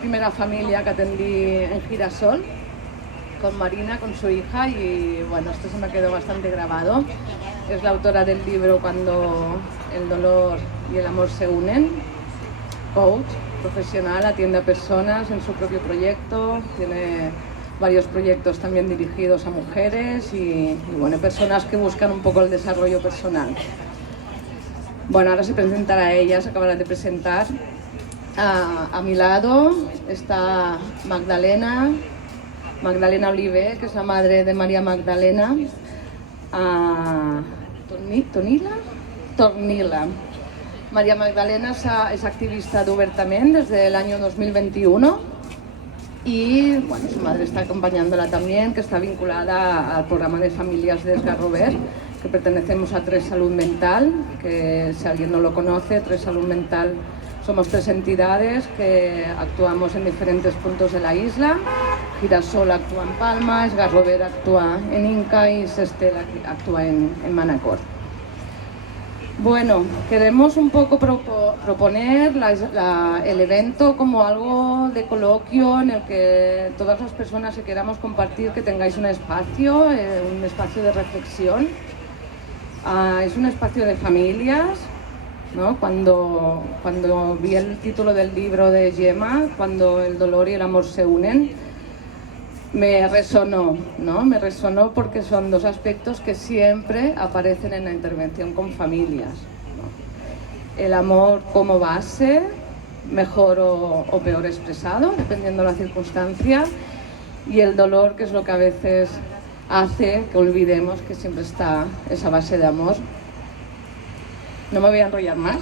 Primera familia que atendí en Girasol con Marina, con su hija, y bueno, esto se me quedó bastante grabado. Es la autora del libro Cuando el dolor y el amor se unen. Coach profesional, atiende a personas en su propio proyecto, tiene varios proyectos también dirigidos a mujeres y bueno, personas que buscan un poco el desarrollo personal. Bueno, ahora se presentará ella, se acabará de presentar. A mi lado está Magdalena Oliver, que es la madre de María Magdalena. Tornila. María Magdalena es activista d'Obertament desde el año 2021 y bueno, su madre está acompañándola también, que está vinculada al programa de familias de Edgar Robert, que pertenecemos a Tres Salud Mental, que si alguien no lo conoce, Tres Salud Mental somos 3 entidades que actuamos en diferentes puntos de la isla. Girasol actúa en Palma, Edgar Robert actúa en Inca y Sestel actúa en Manacor. Bueno, queremos un poco proponer el evento como algo de coloquio en el que todas las personas que queramos compartir, que tengáis un espacio de reflexión. Es un espacio de familias, ¿no? Cuando vi el título del libro de Gemma, Cuando el dolor y el amor se unen, me resonó, ¿no? Me resonó porque son 2 aspectos que siempre aparecen en la intervención con familias, ¿no? El amor como base, mejor o peor expresado, dependiendo de la circunstancia, y el dolor, que es lo que a veces hace que olvidemos que siempre está esa base de amor. No me voy a enrollar más.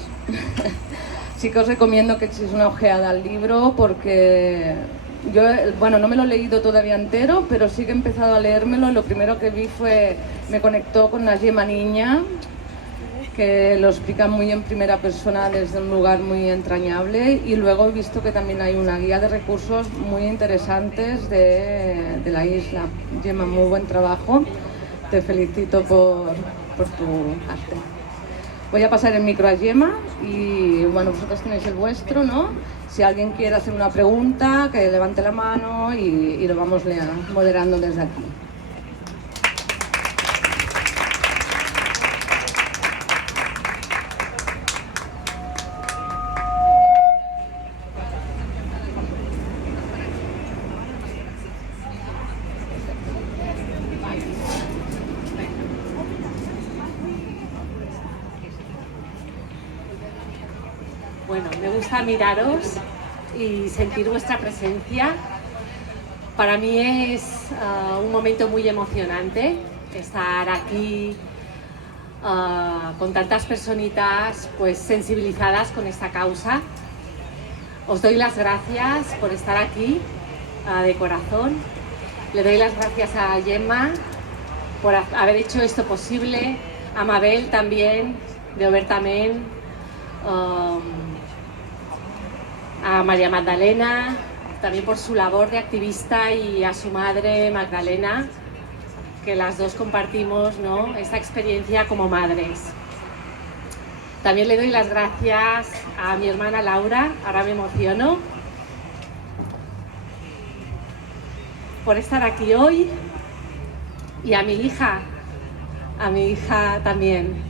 Sí que os recomiendo que echéis una ojeada al libro porque yo, bueno, no me lo he leído todavía entero, pero sí que he empezado a leérmelo. Lo primero que vi me conectó con la Gemma niña, que lo explica muy en primera persona desde un lugar muy entrañable, y luego he visto que también hay una guía de recursos muy interesantes de la isla. Gemma, muy buen trabajo. Te felicito por tu arte. Voy a pasar el micro a Gemma y bueno, vosotros tenéis el vuestro, ¿no? Si alguien quiere hacer una pregunta, que levante la mano y lo vamos moderando desde aquí. Bueno, me gusta miraros y sentir vuestra presencia. Para mí es un momento muy emocionante estar aquí con tantas personitas pues sensibilizadas con esta causa. Os doy las gracias por estar aquí de corazón. Le doy las gracias a Gemma por haber hecho esto posible, a Mabel también, de Obertament, a María Magdalena, también por su labor de activista, y a su madre Magdalena, que las dos compartimos, ¿no?, esta experiencia como madres. También le doy las gracias a mi hermana Laura, ahora me emociono, por estar aquí hoy, y a mi hija también,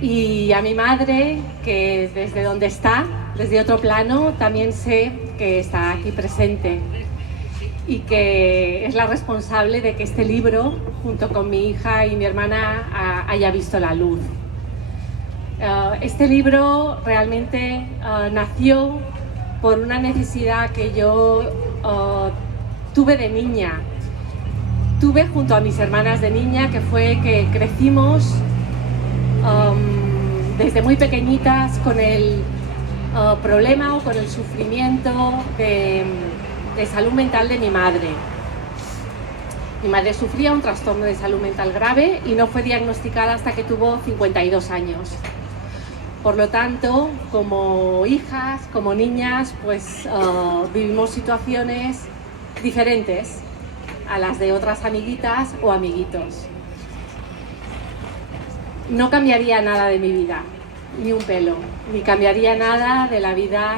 y a mi madre, que desde donde está, desde otro plano, también sé que está aquí presente y que es la responsable de que este libro, junto con mi hija y mi hermana, haya visto la luz. Este libro realmente nació por una necesidad que yo tuve de niña. Tuve junto a mis hermanas de niña, que fue que crecimos desde muy pequeñitas con el problema o con el sufrimiento de salud mental de mi madre. Mi madre sufría un trastorno de salud mental grave y no fue diagnosticada hasta que tuvo 52 años. Por lo tanto, como hijas, como niñas, pues vivimos situaciones diferentes a las de otras amiguitas o amiguitos. No cambiaría nada de mi vida, ni un pelo, ni cambiaría nada de la vida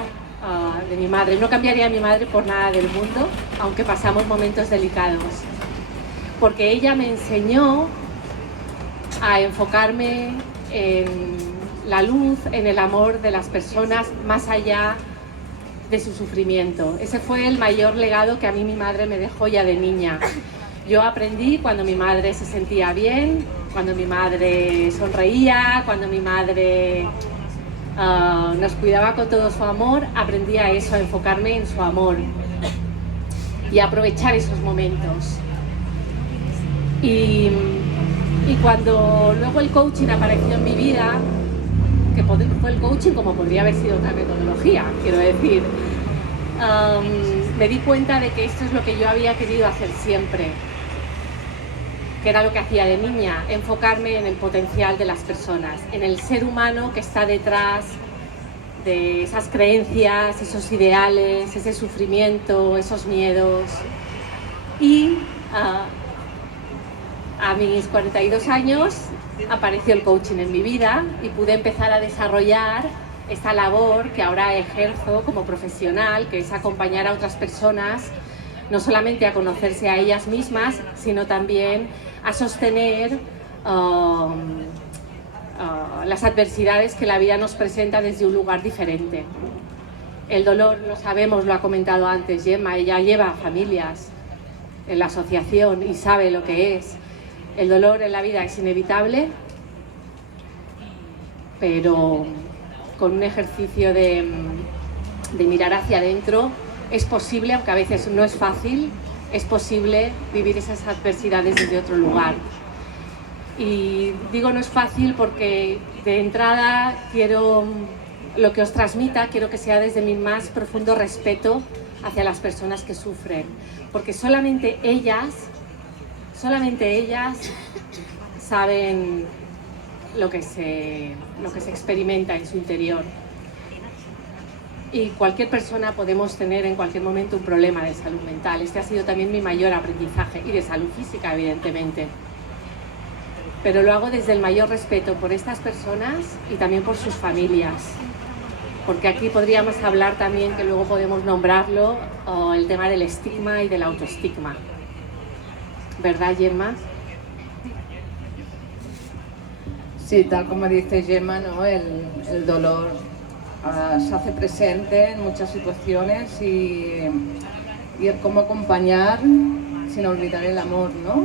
de mi madre. No cambiaría a mi madre por nada del mundo, aunque pasamos momentos delicados. Porque ella me enseñó a enfocarme en la luz, en el amor de las personas, más allá de su sufrimiento. Ese fue el mayor legado que a mí mi madre me dejó ya de niña. Yo aprendí cuando mi madre se sentía bien, cuando mi madre sonreía, cuando mi madre nos cuidaba con todo su amor. Aprendí a eso, a enfocarme en su amor y a aprovechar esos momentos. Y cuando luego el coaching apareció en mi vida, que fue el coaching como podría haber sido otra metodología, quiero decir, me di cuenta de que esto es lo que yo había querido hacer siempre, que era lo que hacía de niña, enfocarme en el potencial de las personas, en el ser humano que está detrás de esas creencias, esos ideales, ese sufrimiento, esos miedos. Y a mis 42 años apareció el coaching en mi vida y pude empezar a desarrollar esta labor que ahora ejerzo como profesional, que es acompañar a otras personas no solamente a conocerse a ellas mismas, sino también a sostener las adversidades que la vida nos presenta desde un lugar diferente. El dolor, lo sabemos, lo ha comentado antes Gemma, ella lleva familias en la asociación y sabe lo que es. El dolor en la vida es inevitable, pero con un ejercicio de mirar hacia adentro es posible, aunque a veces no es fácil, es posible vivir esas adversidades desde otro lugar. Y digo no es fácil porque de entrada quiero, lo que os transmita, quiero que sea desde mi más profundo respeto hacia las personas que sufren, porque solamente ellas saben lo que se experimenta en su interior. Y cualquier persona podemos tener en cualquier momento un problema de salud mental. Este ha sido también mi mayor aprendizaje, y de salud física, evidentemente. Pero lo hago desde el mayor respeto por estas personas y también por sus familias. Porque aquí podríamos hablar también, que luego podemos nombrarlo, el tema del estigma y del autoestigma. ¿Verdad, Gemma? Sí, tal como dice Gemma, ¿no? El dolor se hace presente en muchas situaciones y el cómo acompañar sin olvidar el amor, ¿no?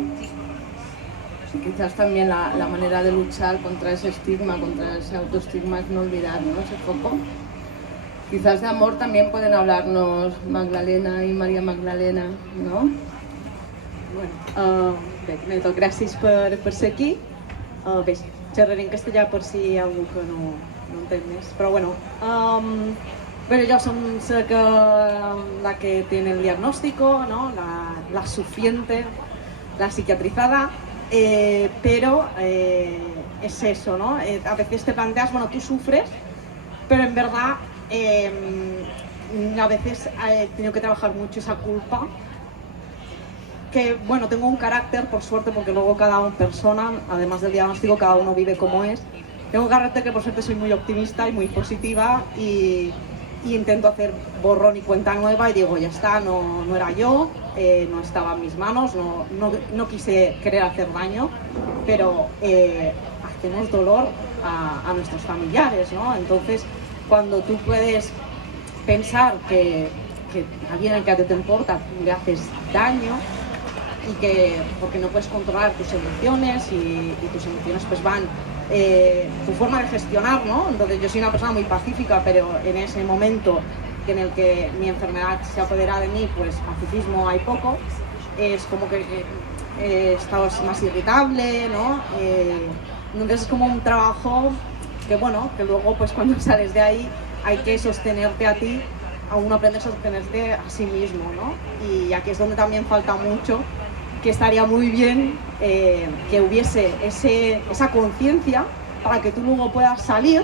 Y quizás también la manera de luchar contra ese estigma, contra ese autoestigma, es no olvidar, ¿no? Ese foco. Quizás de amor también pueden hablarnos Magdalena y Maria Magdalena, no? Bueno, bé, primer de tot, gràcies per ser aquí. Bé, xerraré en castellà per si hi ha algú que no entén més, però bueno. Bueno, yo soy la que tiene el diagnóstico, ¿no? La sufriente, la psiquiatrizada, pero es eso, ¿no? A veces te planteas, bueno, tú sufres, pero en verdad a veces he tenido que trabajar mucho esa culpa, que bueno, tengo un carácter, por suerte, porque luego cada persona, además del diagnóstico, cada uno vive como es. Tengo un carácter que por suerte soy muy optimista y muy positiva y intento hacer borrón y cuenta nueva y digo, ya está, no era yo, no estaba en mis manos, no quise querer hacer daño, pero hacemos dolor a nuestros familiares, ¿no? Entonces, cuando tú puedes pensar que a alguien al que te importa le haces daño, y que porque no puedes controlar tus emociones y tus emociones pues van tu forma de gestionar, ¿no? Entonces yo soy una persona muy pacífica, pero en ese momento en el que mi enfermedad se apodera de mí, pues pacifismo hay poco, es como que estás más irritable, ¿no? Entonces es como un trabajo que bueno, que luego pues cuando sales de ahí hay que sostenerte a ti, aún aprendes a sostenerte a sí mismo, ¿no? Y aquí es donde también falta mucho, que estaría muy bien que hubiese esa conciencia para que tú luego puedas salir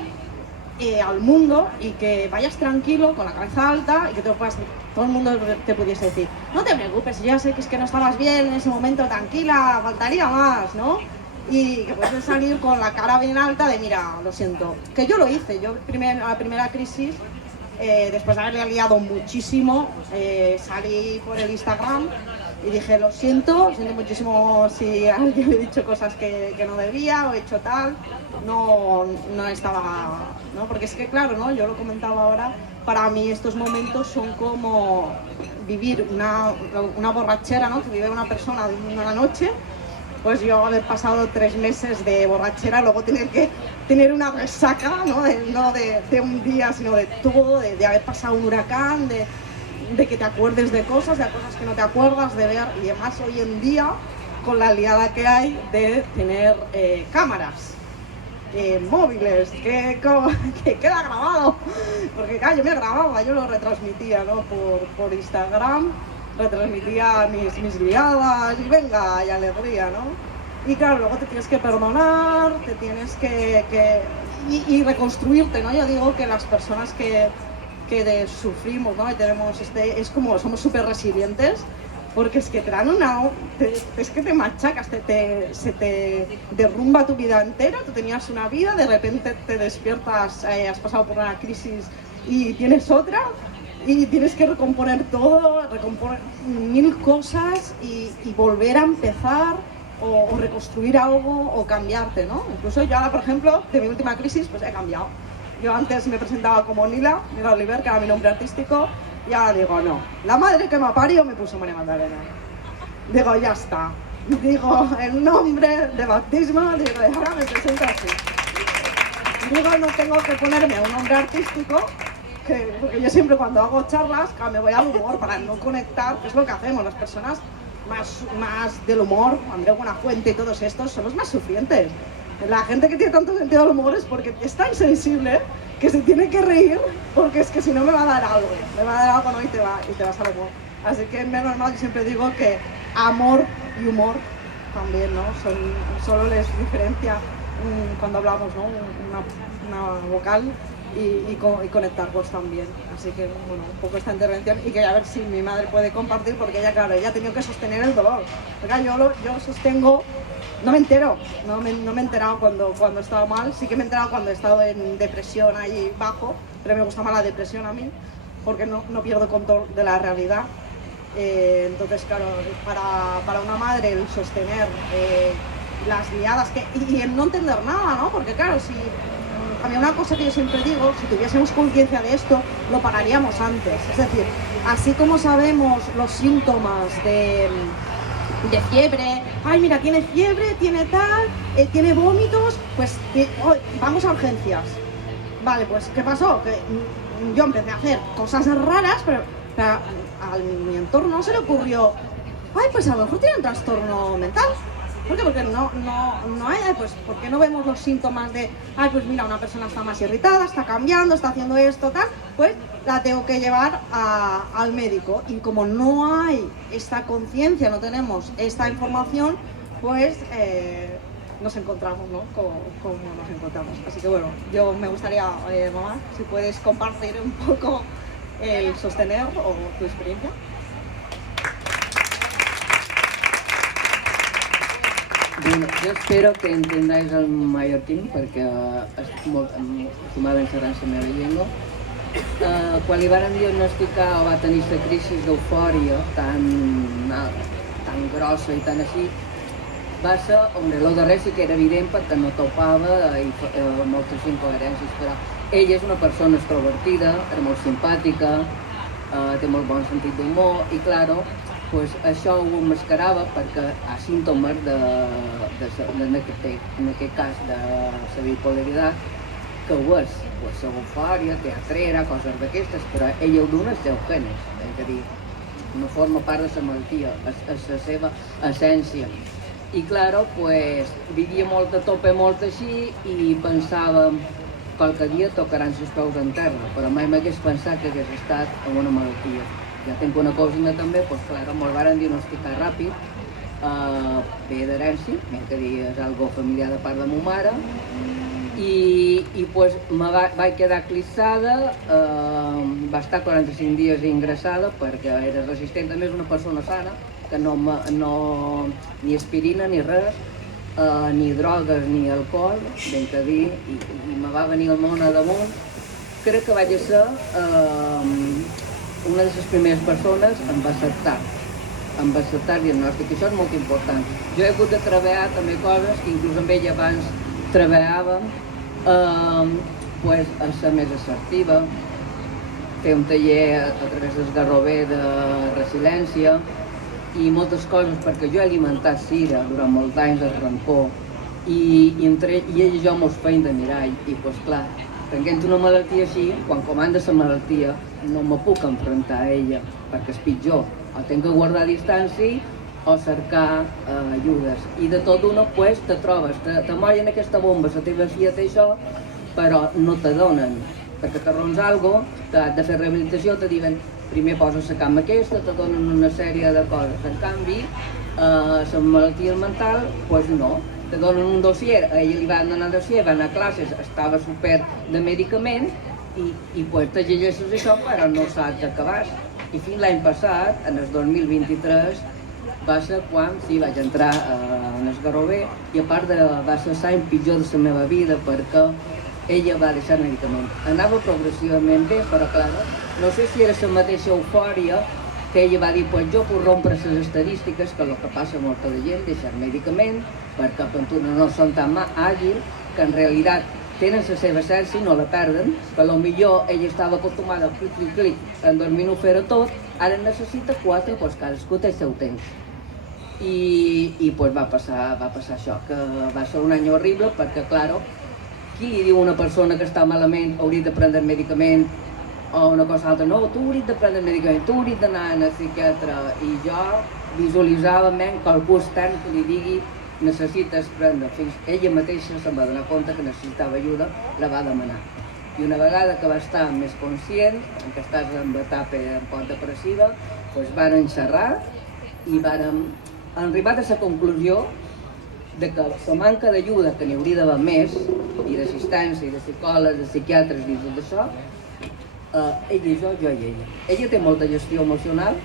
al mundo y que vayas tranquilo, con la cabeza alta, y que todo el mundo te pudiese decir, no te preocupes, ya sé que es que no estabas bien en ese momento, tranquila, faltaría más, ¿no? Y que puedes salir con la cara bien alta de, mira, lo siento, que yo lo hice, yo la primera crisis después de haberle liado muchísimo, salí por el Instagram y dije, lo siento muchísimo si a alguien le he dicho cosas que no debía o he hecho tal, no estaba, ¿no? Porque es que claro, ¿no? Yo lo comentaba ahora, para mí estos momentos son como vivir una borrachera, ¿no? Que vive una persona de una noche, pues yo haber pasado 3 meses de borrachera, luego tener que tener una resaca, ¿no? No de un día, sino de todo, de haber pasado un huracán, de que te acuerdes de cosas que no te acuerdas, de ver, y además hoy en día, con la liada que hay de tener cámaras, móviles, que queda grabado, porque claro, yo me grababa, yo lo retransmitía, ¿no? por Instagram, retransmitía mis liadas y venga, y alegría, ¿no? Y claro, luego te tienes que perdonar, te tienes y reconstruirte, ¿no? Yo digo que las personas que sufrimos, ¿no? Y tenemos es como somos súper resilientes, porque es que te dan es que te machacas, se te derrumba tu vida entera. Tú tenías una vida, de repente te despiertas, has pasado por una crisis y tienes otra, y tienes que recomponer todo, recomponer 1000 cosas y volver a empezar o reconstruir algo o cambiarte, ¿no? Incluso yo ahora, por ejemplo, de mi última crisis, pues he cambiado. Yo antes me presentaba como Nila Oliver, que era mi nombre artístico, y ahora digo, no, la madre que me parió me puso María Magdalena. Digo, ya está. Digo, el nombre de bautismo, digo, y ahora me presento así. Digo, no tengo que ponerme un nombre artístico, porque yo siempre cuando hago charlas, me voy al humor para no conectar, que es lo que hacemos, las personas más del humor, Andreu Buenafuente y todos estos, son los más sufrientes. La gente que tiene tanto sentido del humor es porque es tan sensible que se tiene que reír, porque es que si no me va a dar algo, ¿no? Y te vas al humor. Así que menos mal, yo siempre digo que amor y humor también, ¿no? Solo les diferencia cuando hablamos, ¿no? Una vocal y conectar pues también. Así que, bueno, un poco esta intervención, y que a ver si mi madre puede compartir, porque ella, claro, ella ha tenido que sostener el dolor. Porque yo sostengo. No me entero, no me he enterado cuando he estado mal. Sí que me he enterado cuando he estado en depresión ahí bajo, pero me gusta más la depresión a mí, porque no pierdo control de la realidad. Entonces, claro, para una madre el sostener las liadas y el no entender nada, ¿no? Porque claro, a mí una cosa que yo siempre digo, si tuviésemos conciencia de esto, lo pararíamos antes. Es decir, así como sabemos los síntomas de fiebre, ay mira, tiene fiebre, tiene tal, tiene vómitos, pues vamos a urgencias. Vale, pues ¿qué pasó? Que yo empecé a hacer cosas raras, pero a mi entorno se le ocurrió, ay, pues a lo mejor tiene un trastorno mental. ¿Por qué? Porque no hay, pues ¿por qué no vemos los síntomas de, ay, pues mira, una persona está más irritada, está cambiando, está haciendo esto, tal, pues la tengo que llevar al médico? Y como no hay esta conciencia, no tenemos esta información, pues nos encontramos, ¿no? Como nos encontramos. Así que bueno, yo me gustaría, mamá, si puedes compartir un poco el sostener o tu experiencia. Bueno, jo espero que entendáis el mallorquín, perquè estic molt acostumada a encerrar la meva llengua. Quan li van diagnosticar o va tenir aquesta crisi d'eufòria tan grossa i tan així, va ser, el darrer sí que era evident perquè no topava i moltes incoherències, però ella és una persona extrovertida, era molt simpàtica, té molt bon sentit d'humor i, claro, pues això ho emmascarava perquè hi ha símptomes en aquest cas de la bipolaritat, que ho és, pues, la eufòria, teatrera, coses d'aquestes, però ella ho dona als seus genes, és a dir, no forma part de la malaltia, és la seva essència. I, claro, pues, vivia molt a tope, molt així, i pensava, qualque dia tocaran els peus en terra, però mai m'hagués pensat que hagués estat amb una malaltia. Ja tinc una cosina també, doncs clar, me'l van diagnosticar ràpid, ve d'herència, que és algo familiar de part de ma mare, i pues me vaig quedar eclipsada, va estar 45 dies ingressada perquè era resistent, a més una persona sana, que no ni aspirina ni res, ni drogues ni alcohol, ben que dir, i me va venir el món a damunt, crec que vaig ser una de les primeres persones en va acceptar el diagnòstic. Això és molt important. Jo he hagut de treballar també coses que inclús amb ella abans treballàvem, a ser més assertiva, fer un taller a través del Garrover de resiliència i moltes coses, perquè jo he alimentat Sira durant molts anys el rancor i ella i jo mos feien de mirall i doncs clar, tenint una malaltia així, quan comanda la malaltia no me puc enfrontar a ella perquè és pitjor, o tinc que guardar distància o cercar ajudes i de tot d'una pues te trobes, te mollen aquesta bomba, la teva filla té això però no te donen perquè te rons algo, t'has de fer rehabilitació, te diuen primer poses la cama aquesta, te donen una sèrie de coses. En canvi, la malaltia mental, doncs no. Te donen un dossier, a ella li van donar dossier, va anar a classes, estava super de medicament i pues te llegeixes això però no saps acabar. I fins l'any passat, en el 2023, va ser quan sí, vaig entrar en el Garrover i a part va ser l'any pitjor de la meva vida perquè ella va deixar el medicament. Anava progressivament bé, però clar, no sé si era la mateixa eufòria que ella va dir, pues jo puc rompre les estadístiques, que el que passa a molta de gent, deixar el medicament, perquè no són tan àgils, que en realitat tenen la seva essència, no la perden, que potser ella estava acostumada a clic, en 2 minuts fer-ho tot, ara necessita 4, doncs cadascú té el seu temps. I pues va passar això, que va ser un any horrible, perquè, clar, qui li diu a una persona que està malament hauria de prendre el medicament o una cosa altra, no, tu hauries de prendre el medicament, tu hauries d'anar al psiquiatre i jo visualitzava qualcú extern que li digui necessites prendre, fins ella mateixa se'n va donar compte que necessitava ajuda, la va demanar. I una vegada que va estar més conscient, que estàs en etapa un poc depressiva, doncs varen xerrar i varen arribar a la conclusió de que la manca d'ajuda, que n'hi hauria d'haver més, i d'assistència, i de psicòlegs, de psiquiatres, i tot això, ella i jo i ella. Ella té molta gestió emocional,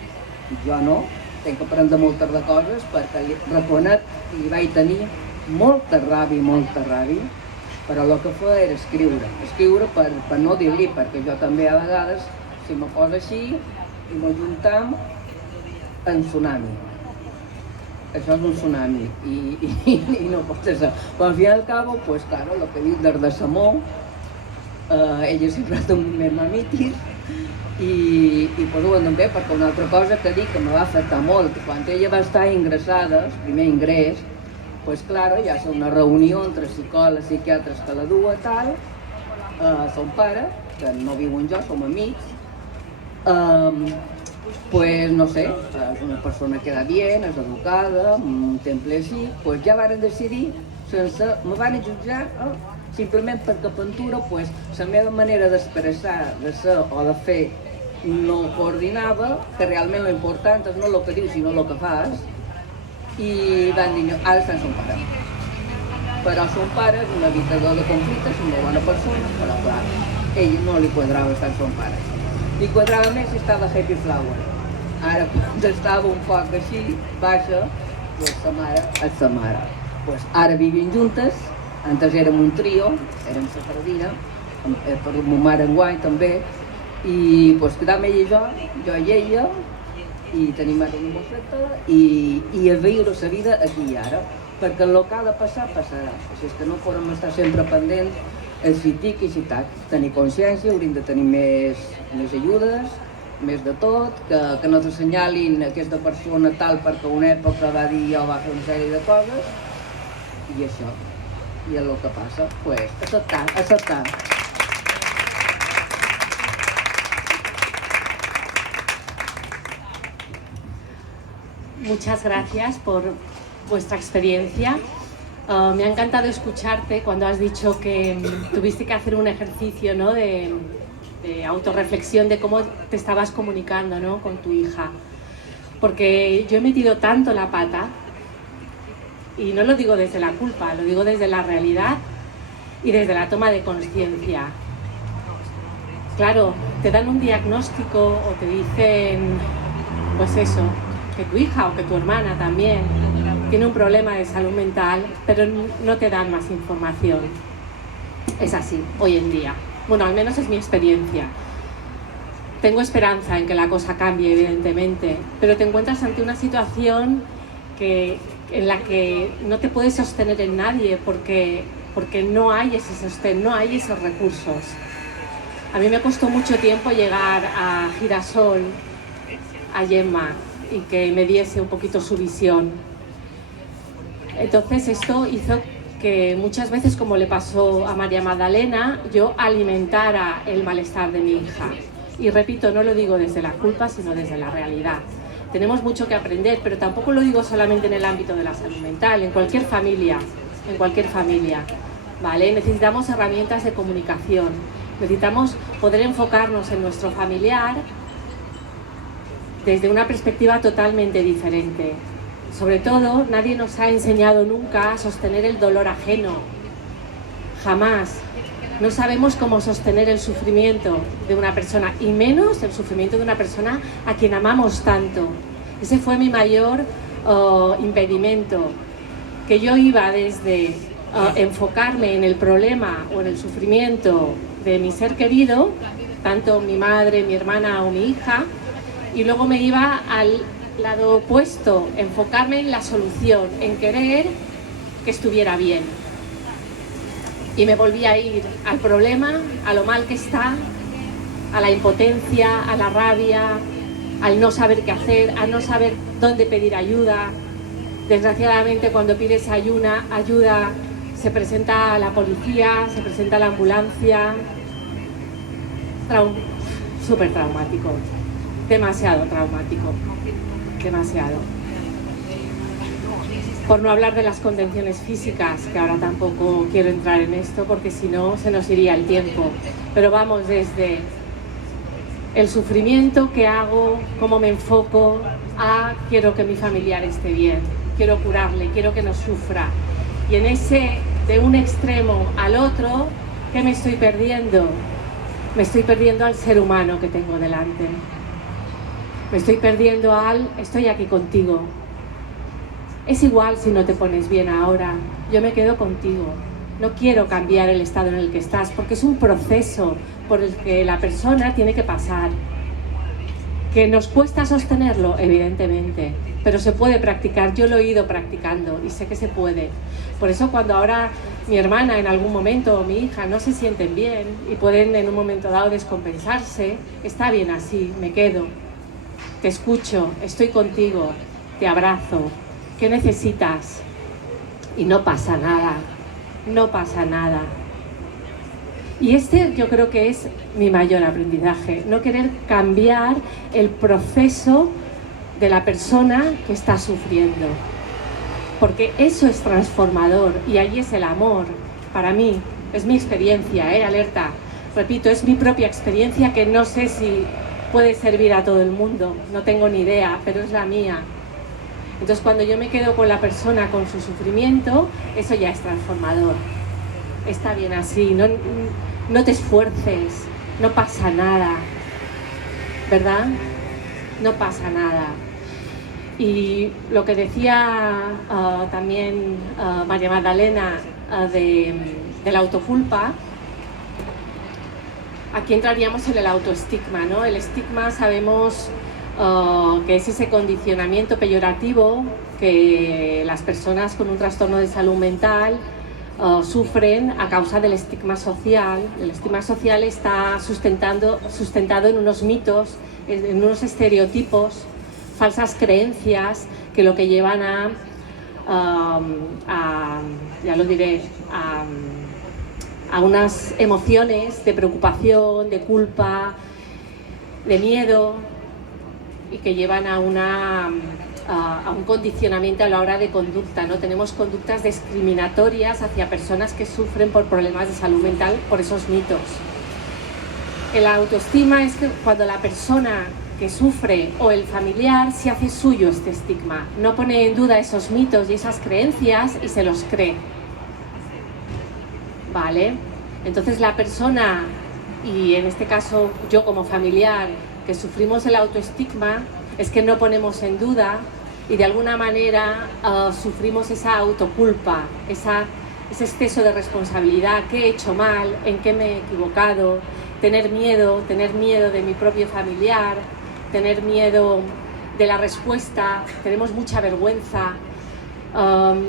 jo no, tinc que aprendre moltes de coses, perquè reconec que li vaig tenir molta ràbia, però el que feia era escriure per no dir-li, perquè jo també a vegades, si me poso així, i m'ajuntam en tsunami. Això és un tsunami i no pot ser. Però al final al cabo, pues claro, el que diu des de Samó, ella sempre ha tingut més mamitis i pues ho entenc bé, perquè una altra cosa que dic que me va afectar molt, que quan ella va estar ingressada, el primer ingrés, pues claro, hi ha una reunió entre psicòlegs, psiquiatres que la duen tal, son pare, que no viu on jo, som amics, pues no sé, és una persona que va bé, és educada, un temple així, pues ja varen decidir, me van jutjar simplement perquè pintura, pues la meva manera d'expressar, de ser o de fer no coordinava, que realment l'important és no el que dius, sinó el que fas, i van dir, ara estan son pare. Però son pare és un evitador de conflictes, una bona persona, però clar, ell no li quadrava estar son pare. Li quadrava més si estava Happy Flower. Ara, quan estava un poc així, baixa, pues sa mare és sa mare. Pues ara vivim juntes, antes érem un trio, érem sa pardina, per la meva mare enguany també, i pues quedàvem ella i jo i ella, i tenim ara una bosseta, i a viure la vida aquí i ara, perquè el que ha de passar, passarà. Així que no podem estar sempre pendents, és tic i tac, tenir consciència, hauríem de tenir més ajudes, més de tot, que no t'assenyalin aquesta persona tal perquè una època va dir o va fer una sèrie de coses, i això, i és el que passa, pues, acceptar. Muchas gracias por vuestra experiencia. Me ha encantado escucharte cuando has dicho que tuviste que hacer un ejercicio, ¿no?, de autorreflexión de cómo te estabas comunicando, ¿no?, con tu hija. Porque yo he metido tanto la pata, y no lo digo desde la culpa, lo digo desde la realidad y desde la toma de conciencia. Claro, te dan un diagnóstico o te dicen, pues eso, que tu hija o que tu hermana también tiene un problema de salud mental, pero no te dan más información. Es así, hoy en día. Bueno, al menos es mi experiencia. Tengo esperanza en que la cosa cambie, evidentemente, pero te encuentras ante una situación en la que no te puedes sostener en nadie porque no hay ese sostén, no hay esos recursos. A mí me costó mucho tiempo llegar a Girasol, a Gemma, y que me diese un poquito su visión. Entonces esto hizo que muchas veces, como le pasó a María Magdalena, yo alimentara el malestar de mi hija. Y repito, no lo digo desde la culpa, sino desde la realidad. Tenemos mucho que aprender, pero tampoco lo digo solamente en el ámbito de la salud mental, en cualquier familia, ¿vale? Necesitamos herramientas de comunicación, necesitamos poder enfocarnos en nuestro familiar desde una perspectiva totalmente diferente. Sobre todo, nadie nos ha enseñado nunca a sostener el dolor ajeno, jamás. No sabemos cómo sostener el sufrimiento de una persona, y menos el sufrimiento de una persona a quien amamos tanto. Ese fue mi mayor impedimento, que yo iba desde enfocarme en el problema o en el sufrimiento de mi ser querido, tanto mi madre, mi hermana o mi hija, y luego me iba al lado opuesto, enfocarme en la solución, en querer que estuviera bien. Y me volví a ir al problema, a lo mal que está, a la impotencia, a la rabia, al no saber qué hacer, a no saber dónde pedir ayuda. Desgraciadamente, cuando pides ayuda, se presenta la policía, se presenta la ambulancia. Súper traumático, demasiado traumático, demasiado. Por no hablar de las contenciones físicas, que ahora tampoco quiero entrar en esto porque si no se nos iría el tiempo. Pero vamos desde el sufrimiento que hago, cómo me enfoco, a quiero que mi familiar esté bien, quiero curarle, quiero que no sufra. Y en ese, de un extremo al otro, ¿qué me estoy perdiendo? Me estoy perdiendo al ser humano que tengo delante. Me estoy perdiendo estoy aquí contigo. Es igual si no te pones bien ahora, yo me quedo contigo. No quiero cambiar el estado en el que estás, porque es un proceso por el que la persona tiene que pasar. ¿Que nos cuesta sostenerlo? Evidentemente, pero se puede practicar. Yo lo he ido practicando y sé que se puede. Por eso cuando ahora mi hermana en algún momento o mi hija no se sienten bien y pueden en un momento dado descompensarse, está bien así, me quedo. Te escucho, estoy contigo, te abrazo. ¿Qué necesitas? Y no pasa nada, no pasa nada. Y yo creo que es mi mayor aprendizaje, no querer cambiar el proceso de la persona que está sufriendo. Porque eso es transformador y ahí es el amor. Para mí, es mi experiencia, alerta. Repito, es mi propia experiencia que no sé si puede servir a todo el mundo, no tengo ni idea, pero es la mía. Entonces, cuando yo me quedo con la persona, con su sufrimiento, eso ya es transformador. Está bien así, no te esfuerces, no pasa nada, ¿verdad? No pasa nada. Y lo que decía también María Magdalena de la autoculpa, aquí entraríamos en el autoestigma, ¿no? El estigma sabemos que es ese condicionamiento peyorativo que las personas con un trastorno de salud mental sufren a causa del estigma social. El estigma social está sustentado en unos mitos, en unos estereotipos, falsas creencias que lo que llevan ya lo diré, a unas emociones de preocupación, de culpa, de miedo, y que llevan a un condicionamiento a la hora de conducta, ¿no? Tenemos conductas discriminatorias hacia personas que sufren por problemas de salud mental por esos mitos. El autoestima es que cuando la persona que sufre o el familiar se hace suyo este estigma, no pone en duda esos mitos y esas creencias y se los cree. ¿Vale? Entonces la persona, y en este caso yo como familiar, que sufrimos el autoestigma, es que no ponemos en duda y de alguna manera sufrimos esa autoculpa, esa ese exceso de responsabilidad, qué he hecho mal, en qué me he equivocado, tener miedo de mi propio familiar, tener miedo de la respuesta, tenemos mucha vergüenza.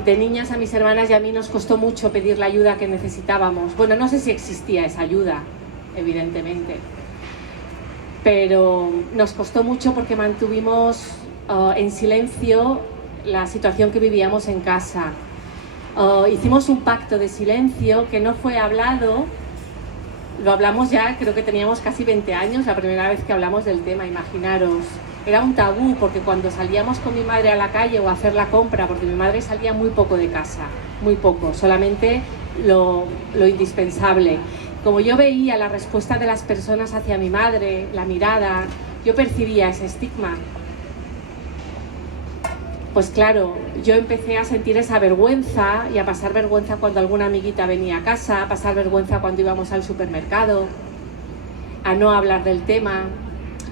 De niñas a mis hermanas y a mí nos costó mucho pedir la ayuda que necesitábamos. Bueno, no sé si existía esa ayuda, evidentemente, pero nos costó mucho porque mantuvimos en silencio la situación que vivíamos en casa. Hicimos un pacto de silencio que no fue hablado, lo hablamos ya, creo que teníamos casi 20 años, la primera vez que hablamos del tema, imaginaros. Era un tabú porque cuando salíamos con mi madre a la calle o a hacer la compra, porque mi madre salía muy poco de casa, muy poco, solamente lo indispensable. Como yo veía la respuesta de las personas hacia mi madre, la mirada, yo percibía ese estigma. Pues claro, yo empecé a sentir esa vergüenza y a pasar vergüenza cuando alguna amiguita venía a casa, a pasar vergüenza cuando íbamos al supermercado, a no hablar del tema.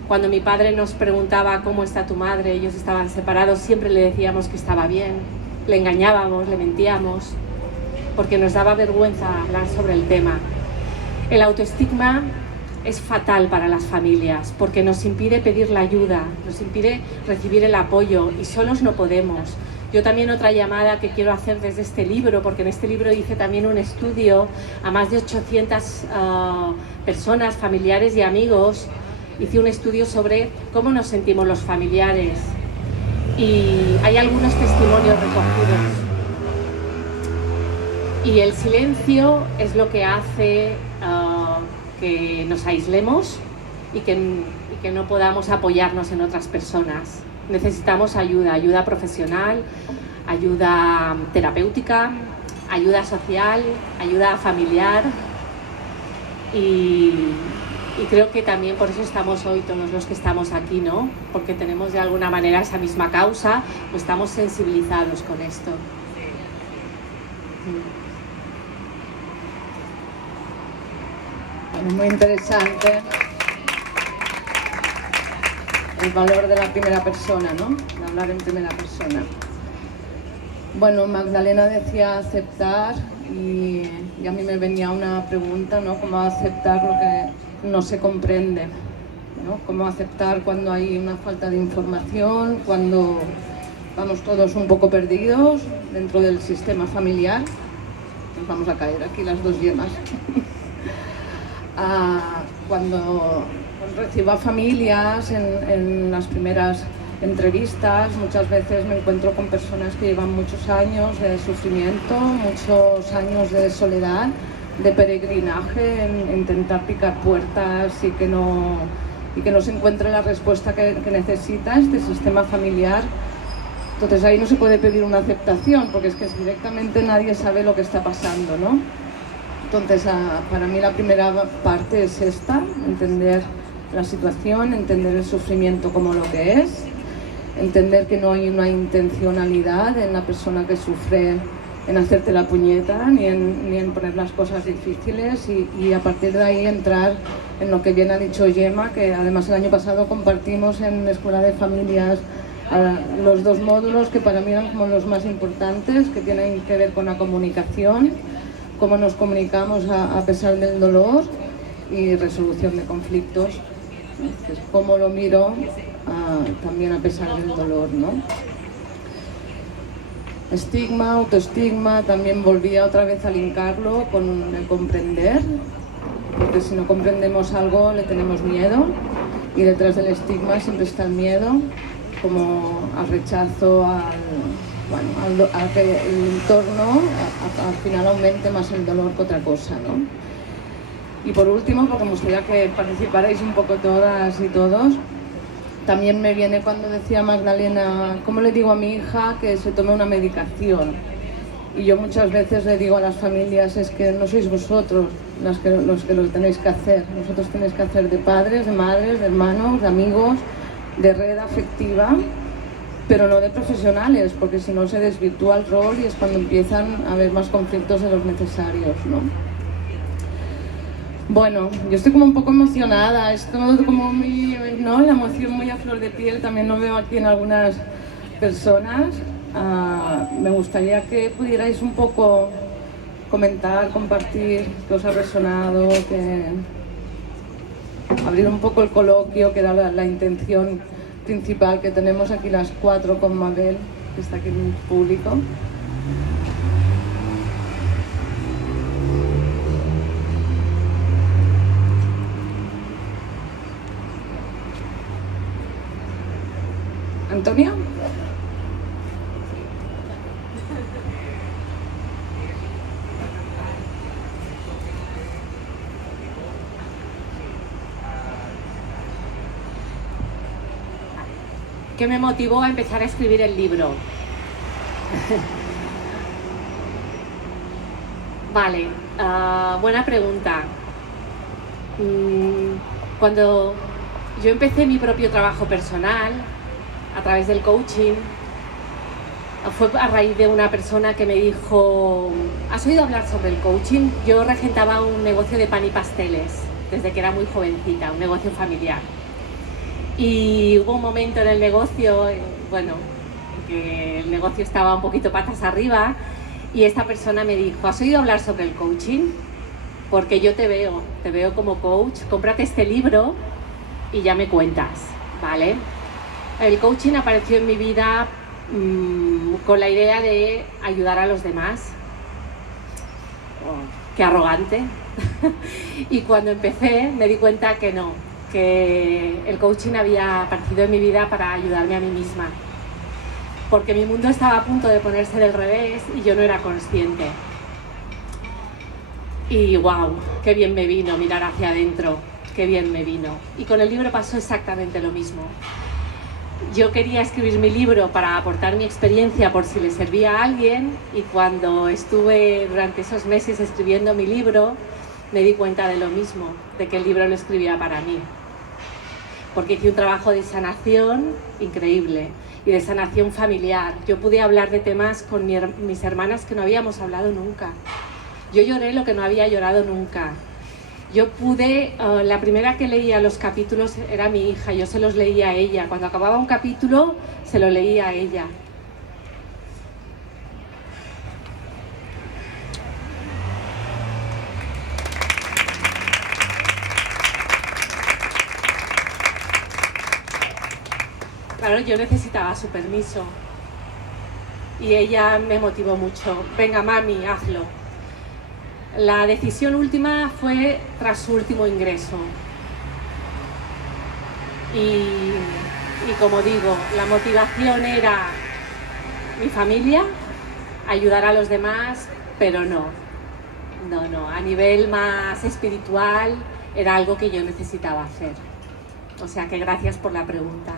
Cuando mi padre nos preguntaba cómo está tu madre, ellos estaban separados, siempre le decíamos que estaba bien, le engañábamos, le mentíamos, porque nos daba vergüenza hablar sobre el tema. El autoestigma es fatal para las familias, porque nos impide pedir la ayuda, nos impide recibir el apoyo y solos no podemos. Yo también otra llamada que quiero hacer desde este libro, porque en este libro hice también un estudio a más de 800 personas, familiares y amigos. Hice un estudio sobre cómo nos sentimos los familiares y hay algunos testimonios recogidos. Y el silencio es lo que hace que nos aislemos y que no podamos apoyarnos en otras personas. Necesitamos ayuda profesional, ayuda terapéutica, ayuda social, ayuda familiar y creo que también por eso estamos hoy todos los que estamos aquí, ¿no? Porque tenemos de alguna manera esa misma causa, o estamos sensibilizados con esto. Muy interesante el valor de la primera persona, ¿no? De hablar en primera persona. Bueno, Magdalena decía aceptar y a mí me venía una pregunta, ¿no? ¿Cómo aceptar lo que no se comprende? ¿No? ¿Cómo aceptar cuando hay una falta de información, cuando vamos todos un poco perdidos dentro del sistema familiar? Nos vamos a caer aquí las dos yemas. Cuando recibo a familias en las primeras entrevistas, muchas veces me encuentro con personas que llevan muchos años de sufrimiento, muchos años de soledad, de peregrinaje, en intentar picar puertas y que no se encuentre la respuesta que necesita este sistema familiar. Entonces ahí no se puede pedir una aceptación, porque es que directamente nadie sabe lo que está pasando, ¿no? Entonces para mí la primera parte es esta, entender la situación, entender el sufrimiento como lo que es, entender que no hay una intencionalidad en la persona que sufre en hacerte la puñeta, ni en poner las cosas difíciles y a partir de ahí entrar en lo que bien ha dicho Gemma, que además el año pasado compartimos en Escuela de Familias los dos módulos que para mí eran como los más importantes, que tienen que ver con la comunicación, cómo nos comunicamos a pesar del dolor y resolución de conflictos, entonces, cómo lo miro también a pesar del dolor, ¿no? Estigma, autoestigma, también volvía otra vez a linkarlo con el comprender, porque si no comprendemos algo le tenemos miedo y detrás del estigma siempre está el miedo, como al rechazo, a que el entorno al final aumente más el dolor que otra cosa, ¿no? Y por último, porque me gustaría que participarais un poco todas y todos, también me viene cuando decía Magdalena, ¿cómo le digo a mi hija que se tome una medicación? Y yo muchas veces le digo a las familias, es que no sois vosotros los que lo tenéis que hacer, vosotros tenéis que hacer de padres, de madres, de hermanos, de amigos, de red afectiva, pero no de profesionales, porque si no se desvirtúa el rol y es cuando empiezan a haber más conflictos de los necesarios, ¿no? Bueno, yo estoy como un poco emocionada, es todo como muy, ¿no? La emoción muy a flor de piel, también lo veo aquí en algunas personas. Me gustaría que pudierais un poco comentar, compartir qué os ha resonado, abrir un poco el coloquio, que era la intención principal que tenemos aquí las 4 con Mabel, que está aquí en el público. ¿Antonia? ¿Qué me motivó a empezar a escribir el libro? Vale, buena pregunta. Cuando yo empecé mi propio trabajo personal a través del coaching, fue a raíz de una persona que me dijo: ¿has oído hablar sobre el coaching? Yo regentaba un negocio de pan y pasteles desde que era muy jovencita, un negocio familiar. Y hubo un momento en el negocio, bueno, que el negocio estaba un poquito patas arriba, y esta persona me dijo: ¿has oído hablar sobre el coaching? Porque yo te veo como coach, cómprate este libro y ya me cuentas, ¿vale? El coaching apareció en mi vida con la idea de ayudar a los demás. Oh, qué arrogante. Y cuando empecé me di cuenta que no, que el coaching había aparecido en mi vida para ayudarme a mí misma, porque mi mundo estaba a punto de ponerse del revés y yo no era consciente. Y wow, qué bien me vino mirar hacia adentro, qué bien me vino. Y con el libro pasó exactamente lo mismo. Yo quería escribir mi libro para aportar mi experiencia por si le servía a alguien, y cuando estuve durante esos meses escribiendo mi libro me di cuenta de lo mismo, de que el libro lo escribía para mí, porque hice un trabajo de sanación increíble y de sanación familiar. Yo pude hablar de temas con mis hermanas que no habíamos hablado nunca. Yo lloré lo que no había llorado nunca. Yo pude, la primera que leía los capítulos era mi hija, yo se los leía a ella. Cuando acababa un capítulo, se lo leía a ella. Claro, yo necesitaba su permiso. Y ella me motivó mucho. Venga, mami, hazlo. La decisión última fue tras su último ingreso. Y como digo, la motivación era mi familia, ayudar a los demás, pero no, a nivel más espiritual era algo que yo necesitaba hacer. O sea que gracias por la pregunta.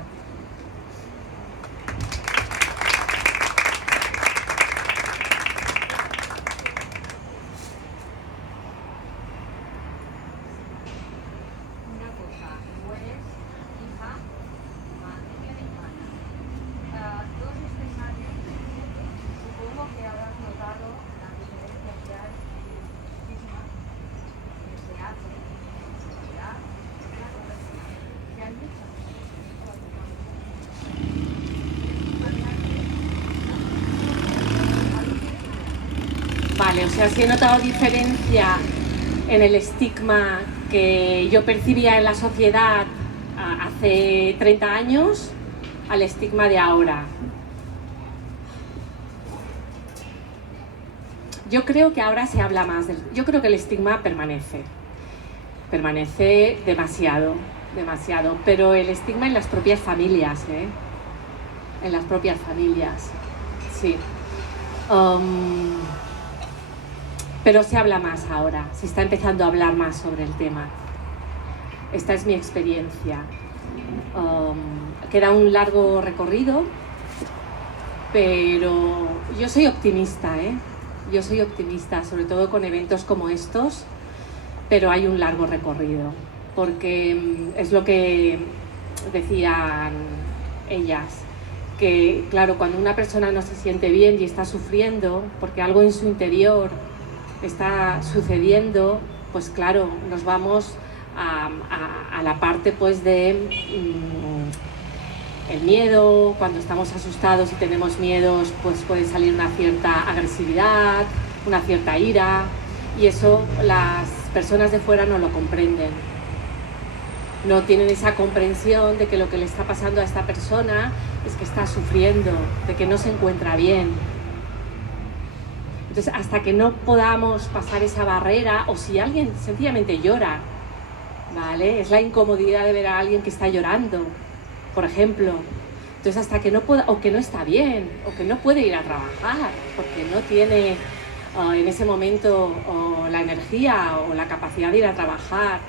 Vale, o sea, sí he notado diferencia en el estigma que yo percibía en la sociedad hace 30 años al estigma de ahora. Yo creo que ahora se habla más yo creo que el estigma permanece demasiado, pero el estigma en las propias familias, en las propias familias, sí. Pero se habla más ahora, se está empezando a hablar más sobre el tema. Esta es mi experiencia. Queda un largo recorrido, pero yo soy optimista, Yo soy optimista, sobre todo con eventos como estos, pero hay un largo recorrido, porque es lo que decían ellas, que claro, cuando una persona no se siente bien y está sufriendo, porque algo en su interior está sucediendo, pues claro, nos vamos a la parte pues de el miedo. Cuando estamos asustados y tenemos miedos, pues puede salir una cierta agresividad, una cierta ira, y eso las personas de fuera no lo comprenden. No tienen esa comprensión de que lo que le está pasando a esta persona es que está sufriendo, de que no se encuentra bien. Entonces, hasta que no podamos pasar esa barrera, o si alguien sencillamente llora, ¿vale? Es la incomodidad de ver a alguien que está llorando, por ejemplo. Entonces, hasta que no pueda, o que no está bien, o que no puede ir a trabajar, porque no tiene en ese momento la energía o la capacidad de ir a trabajar.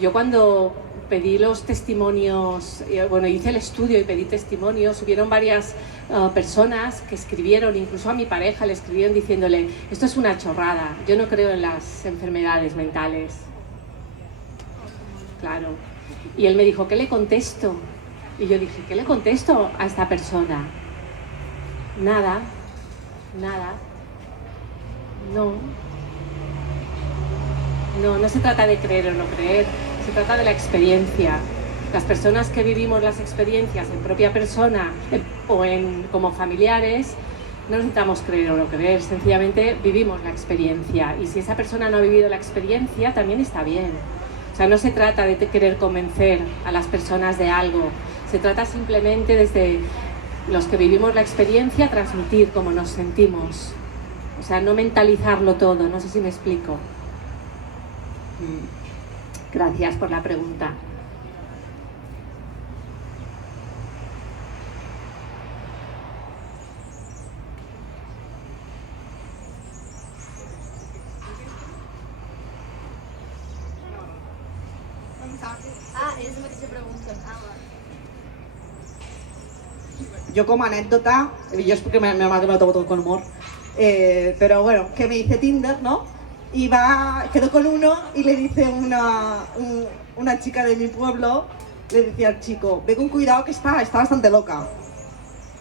Yo cuando pedí los testimonios, bueno, hice el estudio y pedí testimonios, hubieron varias personas que escribieron, incluso a mi pareja le escribieron diciéndole: esto es una chorrada, yo no creo en las enfermedades mentales. Claro. Y él me dijo: ¿qué le contesto? Y yo dije: ¿qué le contesto a esta persona? Nada, nada. No se trata de creer o no creer, se trata de la experiencia. Las personas que vivimos las experiencias en propia persona o como familiares, no necesitamos creer o no creer, sencillamente vivimos la experiencia. Y si esa persona no ha vivido la experiencia, también está bien. O sea, no se trata de querer convencer a las personas de algo, se trata simplemente desde los que vivimos la experiencia transmitir cómo nos sentimos. O sea, no mentalizarlo todo, no sé si me explico. Gracias por la pregunta. És la mateixa pregunta. Yo como anécdota, yo es porque me lo tomo todo con humor, pero bueno, que me hice Tinder, ¿no? Y quedó con uno y le dice una chica de mi pueblo, le decía al chico: ve con cuidado que está bastante loca.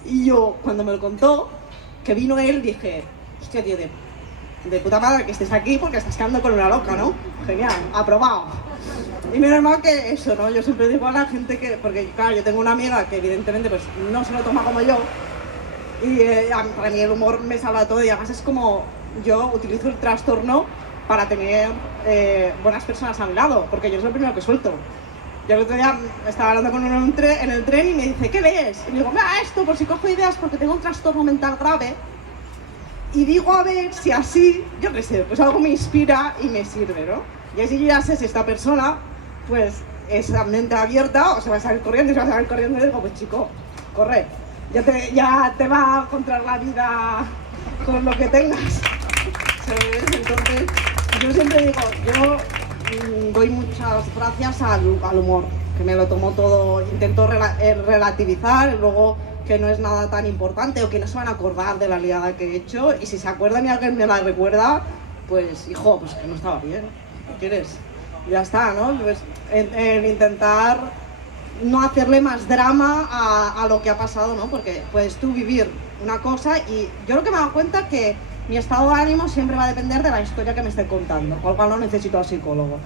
Y yo, cuando me lo contó, que vino él, dije: hostia, tío, de puta madre que estés aquí porque estás quedando con una loca, ¿no? Genial, aprobado. Y menos mal que eso, ¿no? Yo siempre digo a la gente que, porque claro, yo tengo una amiga que evidentemente pues no se lo toma como yo, y para mí el humor me salva todo, y además es como yo utilizo el trastorno para tener buenas personas a mi lado, porque yo soy el primero que suelto. Yo el otro día estaba hablando con uno en el tren y me dice: ¿qué lees? Y le digo: mira esto, por si cojo ideas, porque tengo un trastorno mental grave. Y digo, a ver si así, yo qué sé, pues algo me inspira y me sirve, ¿no? Y así yo ya sé si esta persona, pues, es mente abierta o se va a salir corriendo, y se va a salir corriendo y digo: pues chico, corre, ya te va a encontrar la vida con lo que tengas. ¿Sabes? Entonces, yo siempre digo, yo doy muchas gracias al humor, que me lo tomo todo, intento relativizar, y luego que no es nada tan importante o que no se van a acordar de la liada que he hecho, y si se acuerdan y alguien me la recuerda, pues hijo, pues que no estaba bien, ¿qué quieres? Ya está, ¿no? Pues, el intentar no hacerle más drama a lo que ha pasado, ¿no? Porque puedes tú vivir una cosa, y yo lo que me he dado cuenta es que mi estado de ánimo siempre va a depender de la historia que me esté contando, con lo cual no necesito al psicólogo.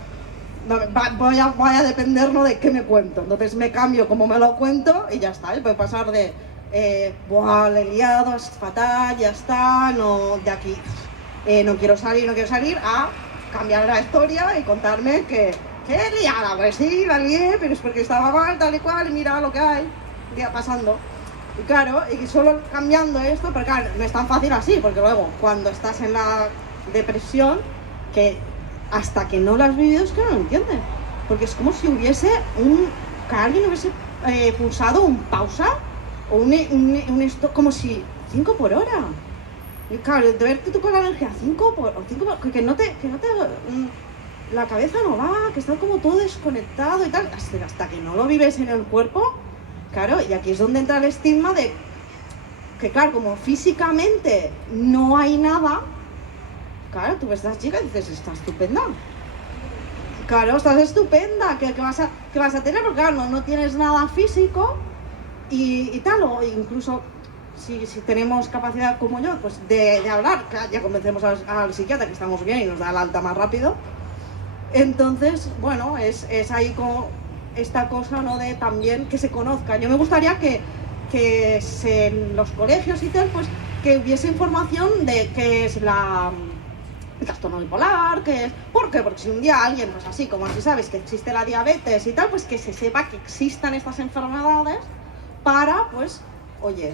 Voy a depender, ¿no?, de qué me cuento. Entonces me cambio como me lo cuento y ya está. Y puede pasar de buah, le he liado, es fatal, ya está, no, de aquí no quiero salir, a cambiar la historia y contarme que he liado. Pues sí, la lié, pero es porque estaba mal, tal y cual, y mira lo que hay pasando. Y claro, y solo cambiando esto, pero claro, no es tan fácil así, porque luego cuando estás en la depresión, que hasta que no lo has vivido es que no lo entiendes, porque es como si que alguien hubiese pulsado un pausa o un stop, como si 5 por hora. Y claro, de verte tú con la energía 5 por que no te la cabeza no va, que está como todo desconectado y tal, hasta que no lo vives en el cuerpo. Claro, y aquí es donde entra el estigma de que, claro, como físicamente no hay nada, claro, tú ves a esta chica y dices: está estupenda. Claro, estás estupenda, ¿qué vas a tener? Porque claro, no tienes nada físico y tal, o incluso si tenemos capacidad como yo, pues de hablar, ya convencemos al psiquiatra que estamos bien y nos da el alta más rápido. Entonces, bueno, es ahí como esta cosa, ¿no?, de también que se conozca. Yo me gustaría que en los colegios y tal, pues que hubiese información de qué es el trastorno bipolar, qué es... ¿Por qué? Porque si un día alguien, pues así como si sabes que existe la diabetes y tal, pues que se sepa que existan estas enfermedades para, pues, oye,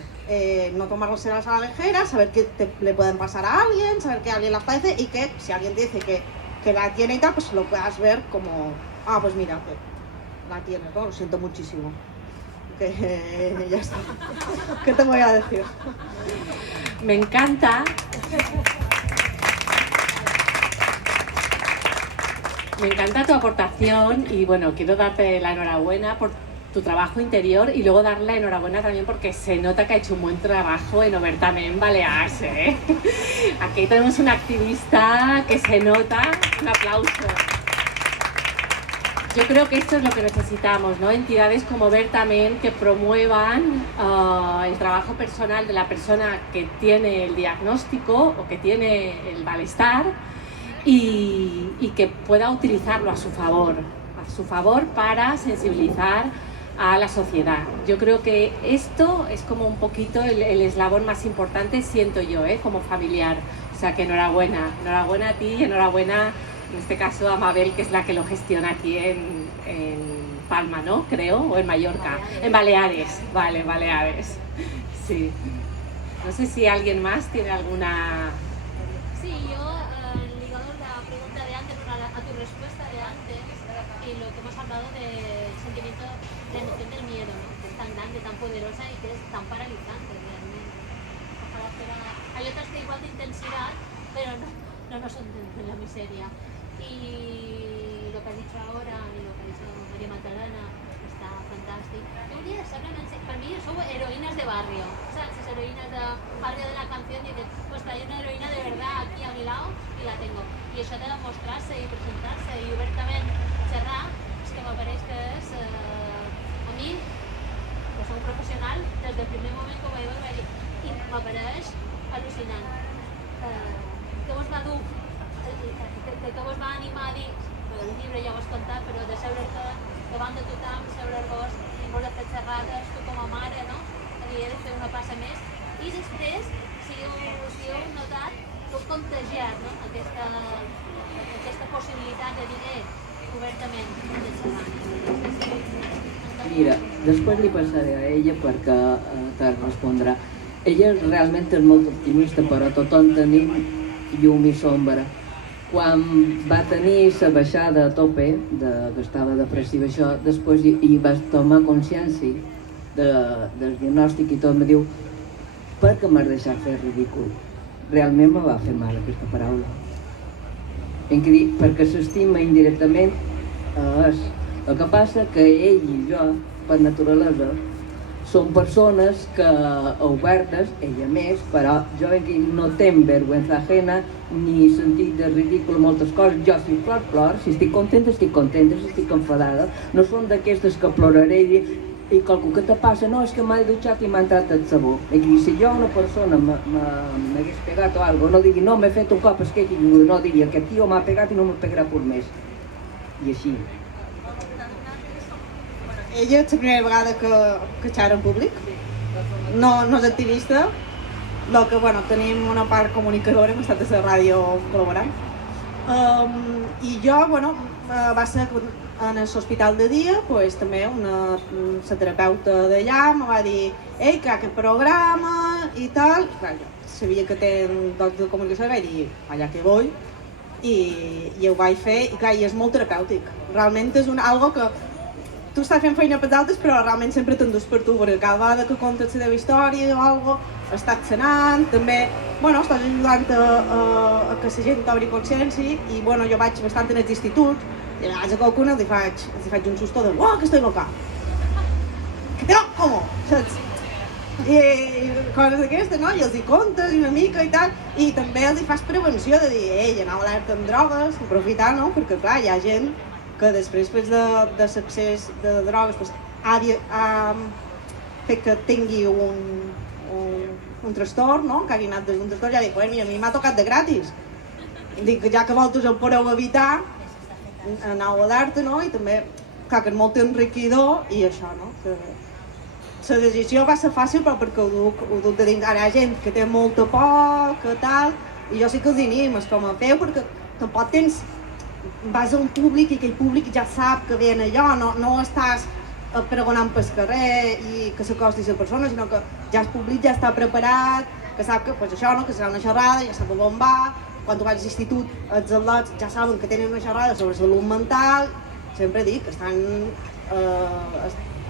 no tomárselas a la ligera, saber que le pueden pasar a alguien, saber que alguien las padece y que si alguien te dice que la tiene y tal, pues lo puedas ver como, ah, pues mira, que la tienes, ¿no? Lo siento muchísimo. Que ya está. ¿Qué te voy a decir? Me encanta. Me encanta tu aportación y bueno, quiero darte la enhorabuena por tu trabajo interior y luego darle la enhorabuena también porque se nota que ha hecho un buen trabajo en Obertament Balears, ¿eh? Aquí tenemos una activista que se nota. Un aplauso. Yo creo que esto es lo que necesitamos, ¿no? Entidades como Obertament que promuevan el trabajo personal de la persona que tiene el diagnóstico o que tiene el malestar y que pueda utilizarlo a su favor para sensibilizar a la sociedad. Yo creo que esto es como un poquito el eslabón más importante, siento yo, como familiar. O sea que enhorabuena a ti y enhorabuena, en este caso, a Mabel, que es la que lo gestiona aquí en Palma, ¿no? Creo, o en Mallorca. En Baleares, vale, Baleares. Sí. No sé si alguien más tiene alguna... Sí, yo, ligado a la pregunta de antes, a tu respuesta de antes, y lo que hemos hablado del sentimiento, la emoción del miedo, ¿no? Que es tan grande, tan poderosa y que es tan paralizante realmente. Ojalá fuera... Hay otras que igual de intensidad, pero no nos hunden en la miseria. Y lo que has dicho ahora y lo que ha dicho María Magdalena está fantástico. Un día para mí son heroínas de barrio, ¿sabes? Esas heroínas de barrio de la canción y dices, pues hay una heroína de verdad aquí a mi lado y la tengo. Y eso de demostrarse y presentarse y obertament xerrar, es que me parece que es, a mí, pues un profesional, desde el primer moment que ho vaig veure, i m'apareix al·lucinant. Que vos va dur, que vos va animar a dir, el llibre ja ho has contat, però de seure-te davant de tothom, seure-vos i vos de fer xerrades, tu com a mare, no? A dir, he de fer una passa més. I després, si heu notat, heu contagiat, no? Aquesta possibilitat de dir, obertament, de xerrar. Mira, després li passaré a ella perquè te respondrà. Ella realment és molt optimista, però tothom tenim llum i sombra. Quan va tenir la baixada a tope, que estava depressiva això, després hi va tomar consciència del diagnòstic i tot, me diu, per què m'has deixat fer ridícul? Realment me va fer mal aquesta paraula. Perquè s'estima indirectament és. El que passa que ell i jo, per naturalesa, són persones que obertes, ella més, però jo no tenc vergüenza ajena ni sentit de ridícul moltes coses. Jo si plor, si estic contenta, si estic enfadada. No són d'aquestes que ploraré i qualcú que te passa, no, és que m'he dutxat i m'ha entrat el sabó. Si jo una persona m'hagués pegat o alguna cosa, no digui, no, m'he fet un cop esqueixuda, no digui, aquest tio m'ha pegat i no m'ha pegarà per més. I així. Ella és la primera vegada que xerra en públic, no és activista, que bueno, tenim una part comunicadora, hem estat a la ràdio col·laborant. I jo, bueno, va ser en l'hospital de dia, pues, també la terapeuta d'allà me va dir ei, que hi ha aquest programa i tal. Clar, jo sabia que té dots de comunicació i vaig dir, allà que vull, i ho vaig fer, i clar, i és molt terapèutic. Realment és algo que tu estàs fent feina per d'altres, però realment sempre t'endús per tu, perquè cada vegada que contes la teva història o alguna cosa, estàs sanant, també, bueno, estàs ajudant a que la gent t'obri consciència, i bueno, jo vaig bastant en els instituts, i a vegades a qualcuna els faig un susto de, oh, que estoy loca! No, com? Saps? I coses d'aquestes, no? I els hi contes una mica i tal, i també els hi fas prevenció de dir, ei, aneu alerta amb drogues, aprofitar, no? Perquè clar, hi ha gent que després de l'accés de drogues ha fet que tingui un trastorn, no? Que hagi anat des d'un trastorn, ja dic, mira, a mi m'ha tocat de gratis. Dic que ja que vosaltres el podeu evitar, aneu alerta, no? I també, clar, que és molt enriquidor i això, no? Que la decisió va ser fàcil però perquè ho duc de dins. Ara hi ha gent que té molta por, que tal, i jo sí que els animo, és com a feu, perquè tampoc tens... vas a un públic i aquell públic ja sap que ven allò, no estàs pregonant pel carrer i que s'acosti a la persona, sinó que ja el públic ja està preparat, que sap que pues això, no? Que serà una xerrada, ja sap on va. Quan tu vas a l'institut, els al·lots ja saben que tenen una xerrada sobre salut mental. Sempre dic que estan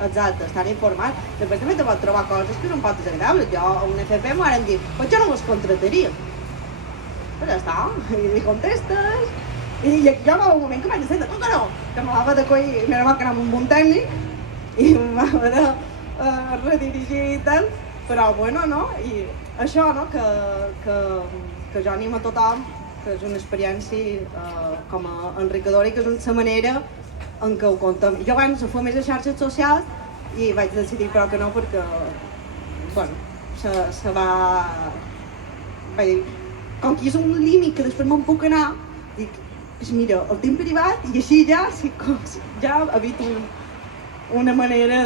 exacte, estan informats. Després també te pots trobar coses que són poc desagradables. Jo a un FP m'ho van dir, pues jo no vos contrataria. Però ja està, i li contestes. I jo va haver un moment que vaig dir, tu que no, que me va de coll, m'era mal que anava amb un tècnic i em va haver de redirigir i tal, però bueno, no? I això, no? Que jo animo a tothom, que és una experiència com a enriquidora i que és la manera en què ho contem. Jo abans ho feia més a xarxes socials i vaig decidir però que no perquè, bueno, se va... Vaig dir, com que és un límit que després me'n puc anar, dic, pues mira, el tinc privat i així ja evito una manera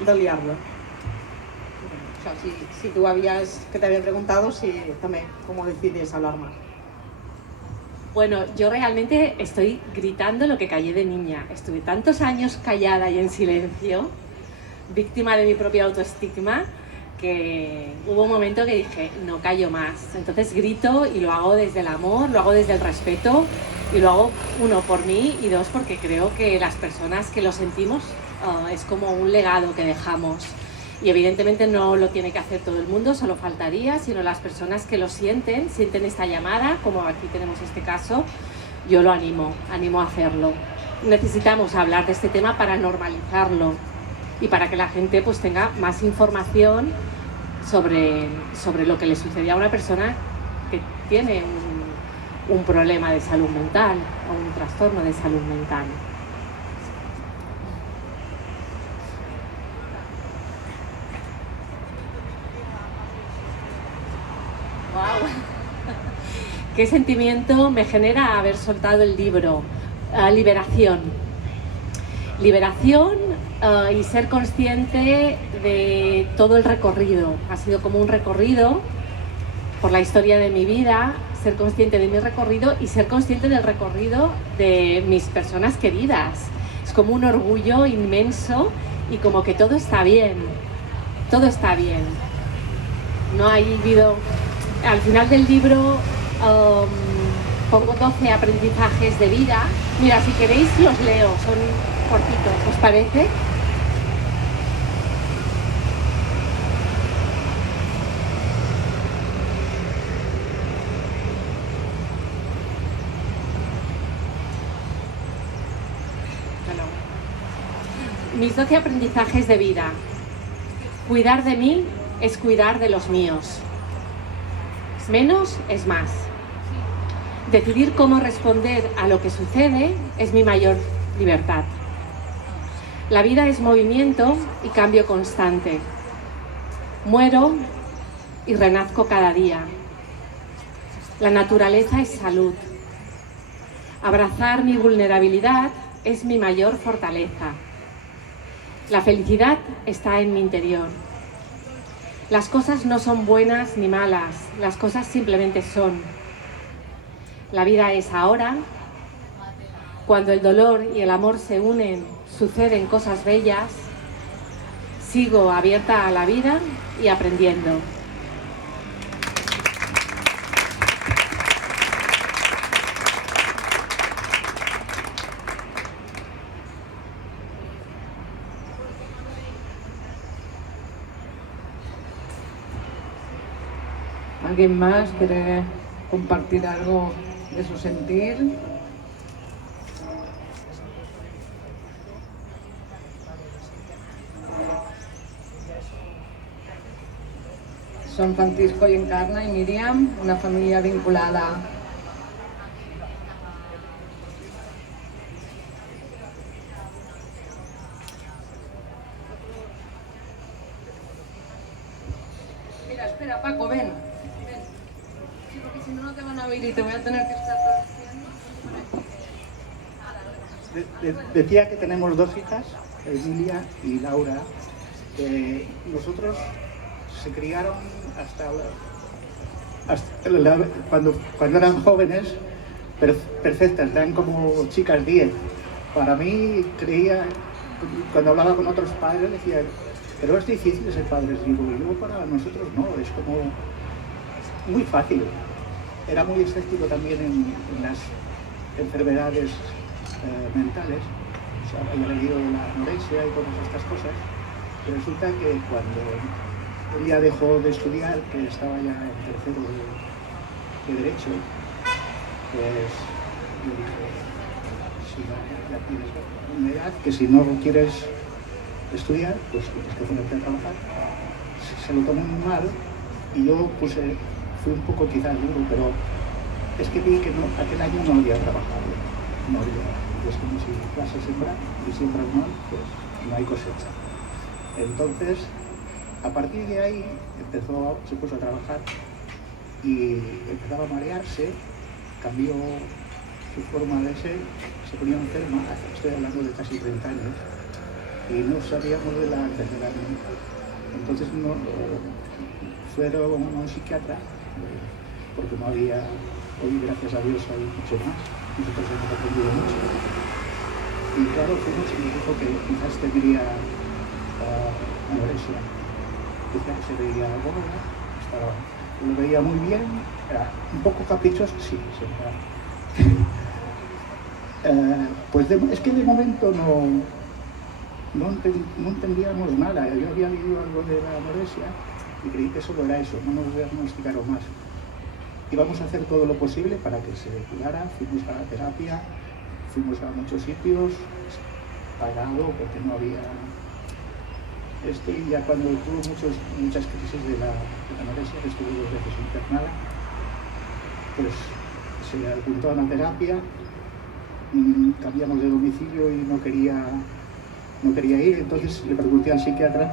de liar-la. Això, si tú habías, que te había preguntado, si también, cómo decides hablar más. Bueno, yo realmente estoy gritando lo que callé de niña. Estuve tantos años callada y en silencio, víctima de mi propio autoestigma, que hubo un momento que dije, no callo más. Entonces grito y lo hago desde el amor, lo hago desde el respeto y lo hago, uno, por mí y dos, porque creo que las personas que lo sentimos es como un legado que dejamos. Y evidentemente no lo tiene que hacer todo el mundo, solo faltaría, sino las personas que lo sienten esta llamada, como aquí tenemos este caso, yo lo animo a hacerlo. Necesitamos hablar de este tema para normalizarlo y para que la gente pues tenga más información sobre lo que le sucedía a una persona que tiene un problema de salud mental o un trastorno de salud mental. Wow. ¿Qué sentimiento me genera haber soltado el libro? Liberación. Liberación y ser consciente de todo el recorrido. Ha sido como un recorrido por la historia de mi vida, ser consciente de mi recorrido y ser consciente del recorrido de mis personas queridas. Es como un orgullo inmenso y como que todo está bien. Todo está bien. No ha habido... Al final del libro pongo 12 aprendizajes de vida. Mira, si queréis los leo, son cortitos, ¿os parece? Mis 12 aprendizajes de vida. Cuidar de mí es cuidar de los míos. Menos es más. Decidir cómo responder a lo que sucede es mi mayor libertad. La vida es movimiento y cambio constante. Muero y renazco cada día. La naturaleza es salud. Abrazar mi vulnerabilidad es mi mayor fortaleza. La felicidad está en mi interior. Las cosas no son buenas ni malas, las cosas simplemente son. La vida es ahora. Cuando el dolor y el amor se unen, suceden cosas bellas. Sigo abierta a la vida y aprendiendo. ¿Alguien más quiere compartir algo de su sentir? Son Francisco y Encarna y Miriam, una familia vinculada. Mira, espera, Paco, ven. Sí, porque si no, no te van a oír y te voy a tener que estar traduciendo. Decía que tenemos dos hijas, Emilia y Laura, nosotros se criaron cuando eran jóvenes, perfectas, eran como chicas 10. Para mí, cuando hablaba con otros padres, decía, pero es difícil ser padres. Digo, y luego para nosotros no, es como muy fácil. Era muy escéptico también en las enfermedades mentales. O sea, había leído de la anorexia y todas estas cosas. Y resulta que cuando él ya dejó de estudiar, que estaba ya en tercero de Derecho, pues yo dije, si no, ya tienes una edad que si no quieres estudiar, pues tienes que ponerte a trabajar. Se lo tomó muy mal y yo fui un poco quizás duro, pero es que vi que aquel año no había trabajado, no había. Es como si vas a sembrar y siembras mal, pues no hay cosecha. Entonces, a partir de ahí se puso a trabajar y empezaba a marearse, cambió su forma de ser, se ponía enferma, estoy hablando de casi 30 años, y no sabíamos de la enfermedad mental. Entonces fueron a un psiquiatra, porque no había, hoy gracias a Dios hay mucho más, nosotros hemos aprendido mucho. Y claro, fuimos y me dijo que quizás tendría anorexia. Quizás se veía gorda, lo veía muy bien, era un poco caprichoso, sí, siempre. Pues es que de momento no entendíamos nada. Yo había leído algo de la anorexia y creí que solo era eso, no nos diagnosticaron más. Íbamos a hacer todo lo posible para que se curara, fuimos a la terapia, fuimos a muchos sitios, pagado porque no había... Y ya cuando tuvo muchas crisis de la anorexia, que estuvo 2 veces internada, pues se apuntó a una terapia, cambiamos de domicilio y no quería ir, entonces le pregunté al psiquiatra.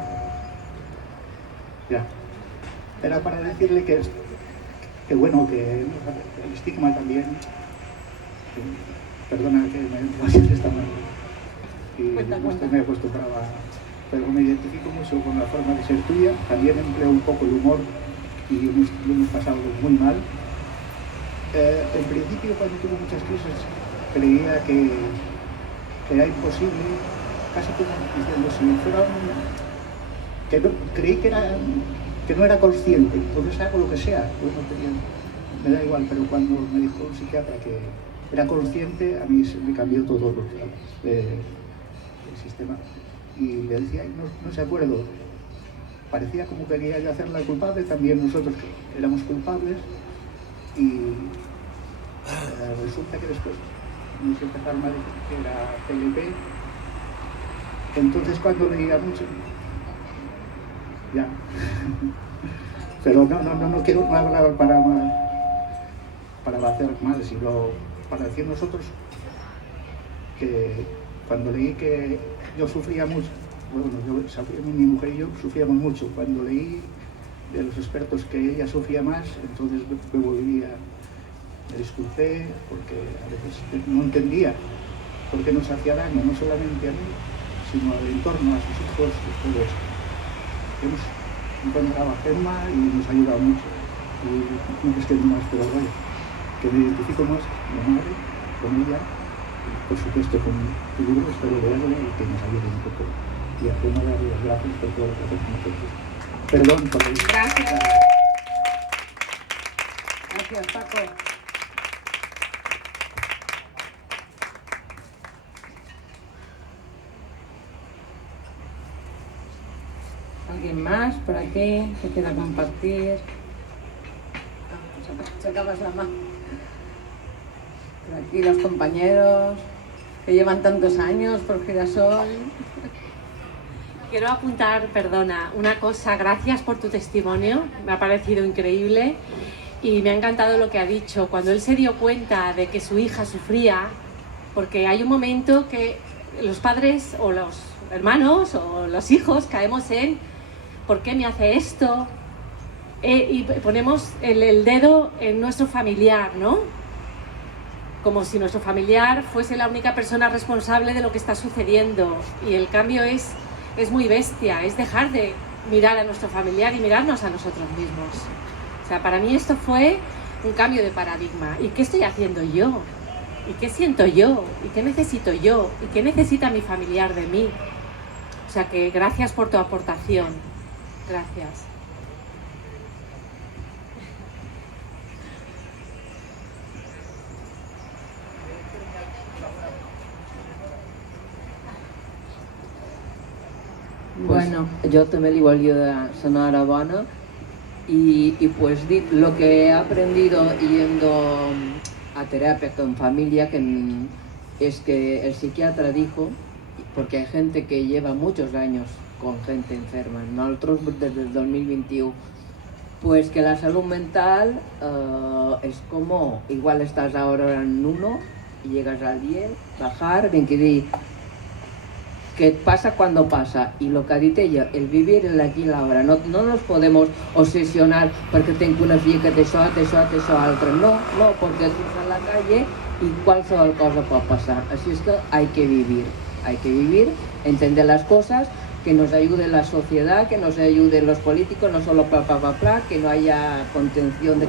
Ya, era para decirle que bueno, que el estigma también, perdona que me vaya de esta manera, y no me acostumbraba, pero me identifico mucho con la forma de ser tuya, también empleo un poco el humor y lo hemos pasado muy mal. En principio, cuando tuve muchas crisis, creía que era imposible, casi como diciendo, si fuera creí que no era consciente, entonces hago lo que sea, yo no tenía, me da igual, pero cuando me dijo un psiquiatra que era consciente, a mí se me cambió todo el sistema. Y le decía, no se acuerdo, parecía como que quería yo hacerla culpable, también nosotros que éramos culpables, y resulta que después nos empezaron a decir que era PLP. Entonces cuando leía mucho, ya, pero no quiero hablar para hacer mal, sino para decir nosotros que cuando leí que yo sufría mucho, bueno, mi mujer y yo sufríamos mucho, cuando leí de los expertos que ella sufría más, entonces me disculpé porque a veces no entendía por qué nos hacía daño, no solamente a mí, sino al entorno, a sus hijos, todo esto. Hemos encontrado a Gemma y nos ha ayudado mucho. Y no me extiendo más, pero bueno, que me identifico más con mi madre, con ella, y por supuesto con tu libro, espero leerlo y que nos ayude un poco. Y a Gemma darle las gracias por todo lo que haces con nosotros. Perdón por el... Gracias. Gracias, Paco. ¿Alguien más por aquí que quiera compartir? Sacabas la mano. Por aquí los compañeros que llevan tantos años por Girasol. Quiero apuntar, perdona, una cosa. Gracias por tu testimonio, me ha parecido increíble y me ha encantado lo que ha dicho. Cuando él se dio cuenta de que su hija sufría, porque hay un momento que los padres o los hermanos o los hijos caemos en ¿por qué me hace esto? Y ponemos el dedo en nuestro familiar, ¿no? Como si nuestro familiar fuese la única persona responsable de lo que está sucediendo. Y el cambio es es muy bestia, es dejar de mirar a nuestro familiar y mirarnos a nosotros mismos. O sea, para mí esto fue un cambio de paradigma. ¿Y qué estoy haciendo yo? ¿Y qué siento yo? ¿Y qué necesito yo? ¿Y qué necesita mi familiar de mí? O sea que gracias por tu aportación. Gracias. Bueno, yo también igual yo de sonar Habana y pues lo que he aprendido yendo a terapia con familia es que el psiquiatra dijo, porque hay gente que lleva muchos años con gente enferma, nosotros desde el 2021, pues que la salud mental es como, igual estás ahora en 1 y llegas al 10, bajar, ven que dir, que pasa cuando pasa, y lo que ha dit ella, el vivir el aquí i l'ara, no nos podemos obsesionar perquè tenc una filla que té això, altre, no, perquè surts a la calle y qualsevol cosa pot passar, así es que hay que vivir, entender las cosas, que nos ayude la sociedad, que nos ayuden los políticos, no solo que no haya contención de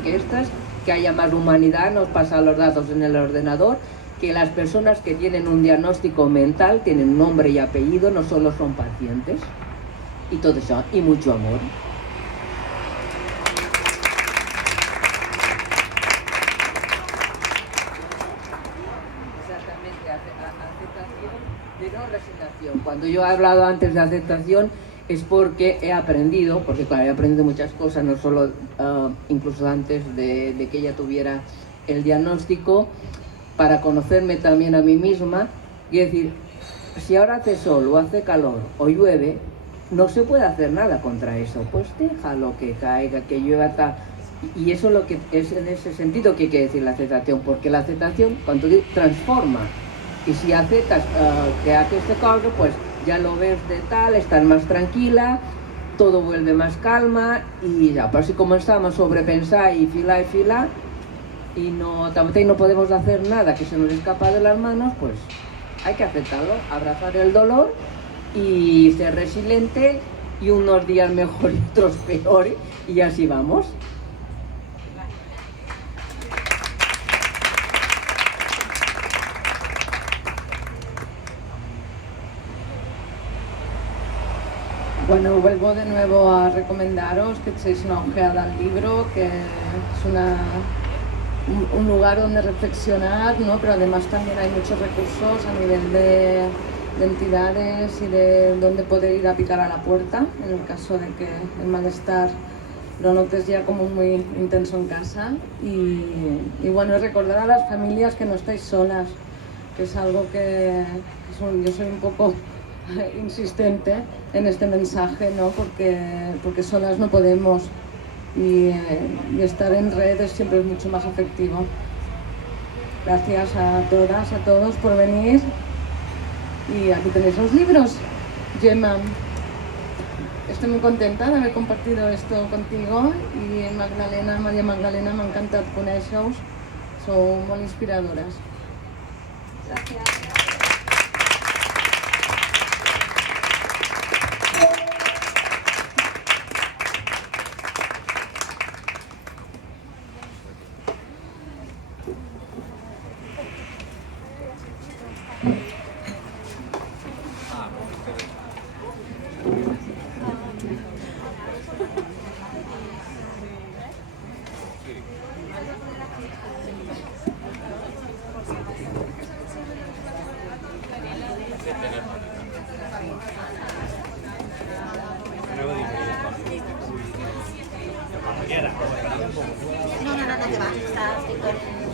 que haya más humanidad, nos pasan los datos en el ordenador, que las personas que tienen un diagnóstico mental tienen nombre y apellido, no solo son pacientes, y todo eso, y mucho amor. Exactamente, aceptación de no resignación. Cuando yo he hablado antes de aceptación es porque he aprendido, porque claro, he aprendido muchas cosas, no solo incluso antes de que ella tuviera el diagnóstico, para conocerme también a mí misma y decir, si ahora hace sol o hace calor o llueve, no se puede hacer nada contra eso, pues déjalo que caiga, que llueva, tal. Y eso es lo que es en ese sentido que hay que decir la aceptación, porque la aceptación, cuando digo, transforma, y si aceptas que hace esta cosa, pues ya lo ves de tal, estás más tranquila, todo vuelve más calma, y ya, pues si comenzamos a sobrepensar y filar, y no podemos hacer nada que se nos escapa de las manos, pues hay que aceptarlo, abrazar el dolor y ser resiliente, y unos días mejor y otros peor, y así vamos. Bueno, vuelvo de nuevo a recomendaros que echéis una ojeada al libro, que es un lugar donde reflexionar, ¿no? Pero además también hay muchos recursos a nivel de entidades y de dónde poder ir a picar a la puerta, en el caso de que el malestar lo notes ya como muy intenso en casa. Y bueno, recordar a las familias que no estáis solas, que es algo que yo soy un poco insistente en este mensaje, ¿no? Porque solas no podemos. Y estar en redes siempre es mucho más efectivo. Gracias a todas, a todos por venir. Y aquí tenéis los libros. Gemma, estoy muy contenta de haber compartido esto contigo, y Maria Magdalena, m'ha encantat conèixer-us, sou molt inspiradores. Gràcies. No, que va, estic